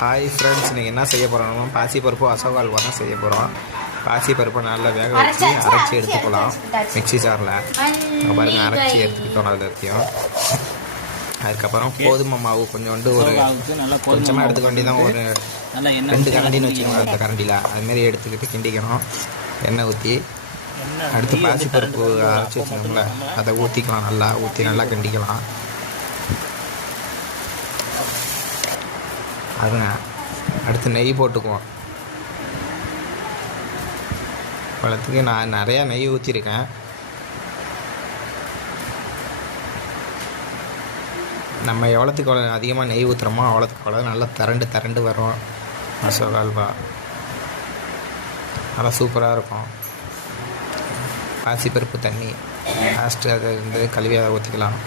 Hi friends, இன்றைக்கி என்ன செய்ய போகிறோம்னா பாசிப்பருப்பு அசோகா அல்வா தான் செய்ய போகிறோம். பாசிப்பருப்பை நல்லா வேக வச்சு அரைச்சி எடுத்துக்கலாம் மிக்ஸி ஜாரில். பாருங்கள், அரைச்சி எடுத்துக்கிட்டோம் எல்லாத்தையும். அதுக்கப்புறம் கோதுமை மாவு கொஞ்சோண்டு ஒரு கொஞ்சமாக எடுத்துக்க வேண்டியதான், ஒரு 2 கரண்டின்னு வச்சுக்கோங்க. அந்த கரண்டியில் அதுமாரி எடுத்துக்கிட்டு கிண்டிக்கணும் எண்ணெய் ஊற்றி. அடுத்து பாசிப்பருப்பு அரைச்சி வச்சுக்கோங்கள, அதை ஊற்றிக்கலாம். ஊற்றி நல்லா கிண்டிக்கலாம். அதுங்க அடுத்து நெய் போட்டுக்குவோம். பழத்துக்கு நான் நிறையா நெய் ஊற்றிருக்கேன். நம்ம எவ்வளோத்துக்கு அதிகமாக நெய் ஊற்றுறோமோ அவ்வளோத்துக்கு நல்லா திரண்டு வரும் அசோகா அல்வா. நல்லா சூப்பராக இருக்கும். பாசிப்பருப்பு தண்ணி லாஸ்ட்டு அதை கழுவி அதை ஊற்றிக்கலாம்.